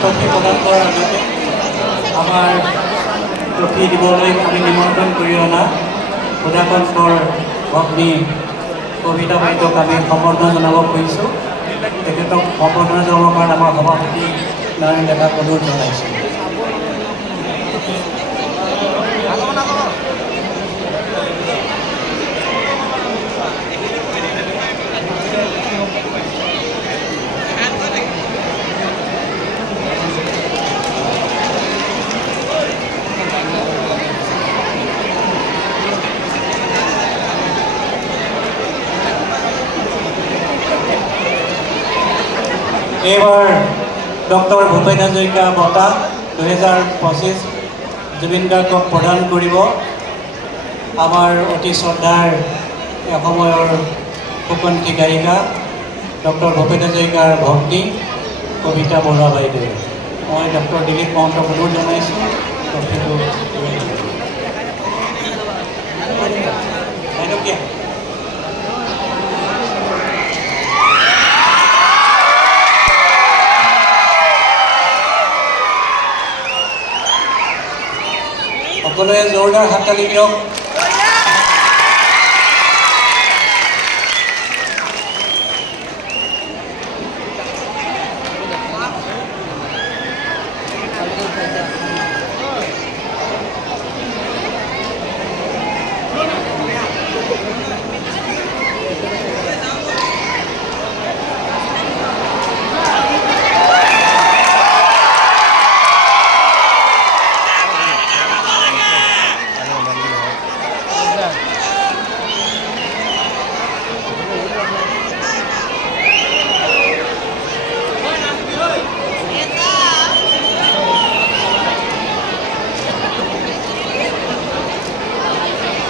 Trophy প্ৰদান কৰাৰ আগতে আমাৰ ট্ৰফি দিবলৈ আমি নিমন্ত্ৰণ কৰি অনা সুধাকণ্ঠৰ ভগ্নী কবিতা বাইদেউক আমি সম্বৰ্ধনা জনাব খুজিছোঁ। তেখেতক সম্বৰ্ধনা জনাবৰ কাৰণে আমাৰ সভাপতি নাৰায়ণ ডেকাক অনুৰোধ জনাইছোঁ। এইবাৰ ডক্টৰ ভূপেন হাজৰিকা বঁটা 2025 জুবিন গাৰ্গক প্ৰদান কৰিব আমাৰ অতি শ্ৰদ্ধাৰ এসময়ৰ সুকণ্ঠী গায়িকা ডক্টৰ ভূপেন হাজৰিকাৰ ভগ্নী কবিতা বৰুৱা বাইদেৱে। মই ডক্টৰ দিলীপ মহন্তক অনুৰোধ জনাইছোঁ ট্ৰফিটো বাইদেউ কিয় সকলোৱে জোৰদাৰ হাততালি দিয়ক।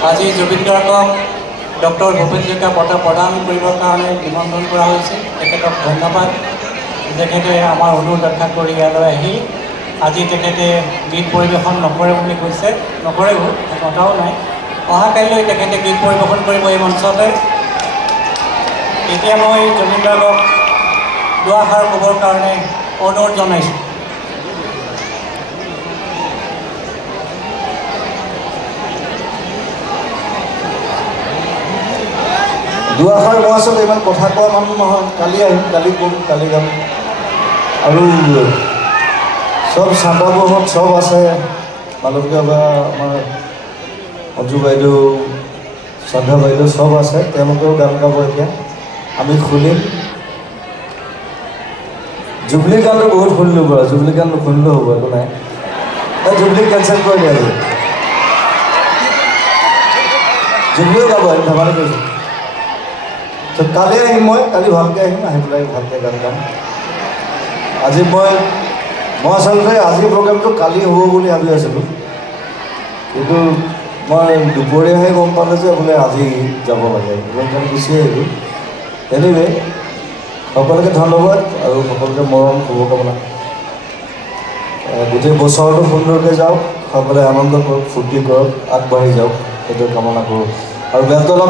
আজি জুবিন গাৰ্গক ডক্টৰ ভূপেন হাজৰিকা বঁটা প্ৰদান কৰিবৰ কাৰণে নিমন্ত্ৰণ কৰা হৈছে। তেখেতক ধন্যবাদ। তেখেতে আমাৰ অনুৰোধ ৰক্ষা কৰি ইয়ালৈ আহি আজি তেখেতে গীত পৰিৱেশন নকৰে বুলি কৈছে। নকৰেও, কথাও নাই। অহাকালিলৈ তেখেতে গীত পৰিৱেশন কৰিব এই মঞ্চতে। এতিয়া মই জুবিন গাৰ্গক দুআষাৰ ক'বৰ কাৰণে অনুৰোধ জনাইছোঁ। দুআষাৰ মই আচলতে ইমান কথা কোৱা মানুহ নহয়। কালি আহিম, কালি ক'ম, কালি যাম। আৰু চব চান্দাবহত চব আছে। মালবিকা বা আমাৰ অঞ্জু বাইদেউ, সন্ধ্যা বাইদেউ চব আছে। তেওঁলোকেও গান গাব। এতিয়া আমি শুনিম। জুবলি গানটো বহুত শুনিলোঁ বাৰু। জুবলি গান নুশুনিলেও হ'ব, একো নাই। জুবলি কেঞ্চেল কৰি দিয়া আজি। জুবলিও গাব, আমি ধেমালি কৰিছোঁ। কালি আহিম, মই কালি ভালকৈ আহিম, আহি পেলাই ভালকৈ গান গাম। আজি মই আচলতে আজি প্ৰগ্ৰেমটো কালি হ'ব বুলি ভাবি আছিলোঁ, কিন্তু মই দুপৰীয়াহে গম পালোঁ যে বোলে আজি যাব লাগে। সেইকাৰণে গুচি আহিলোঁ। এনিৱে সকলোকে ধন্যবাদ আৰু সকলোকে মৰম শুভকামনা। গোটেই বছৰটো সুন্দৰকৈ যাওক, সকলোৱে আনন্দ কৰক, ফূৰ্তি কৰক, আগবাঢ়ি যাওক, সেইটো কামনা কৰোঁ। আৰু বেলতলা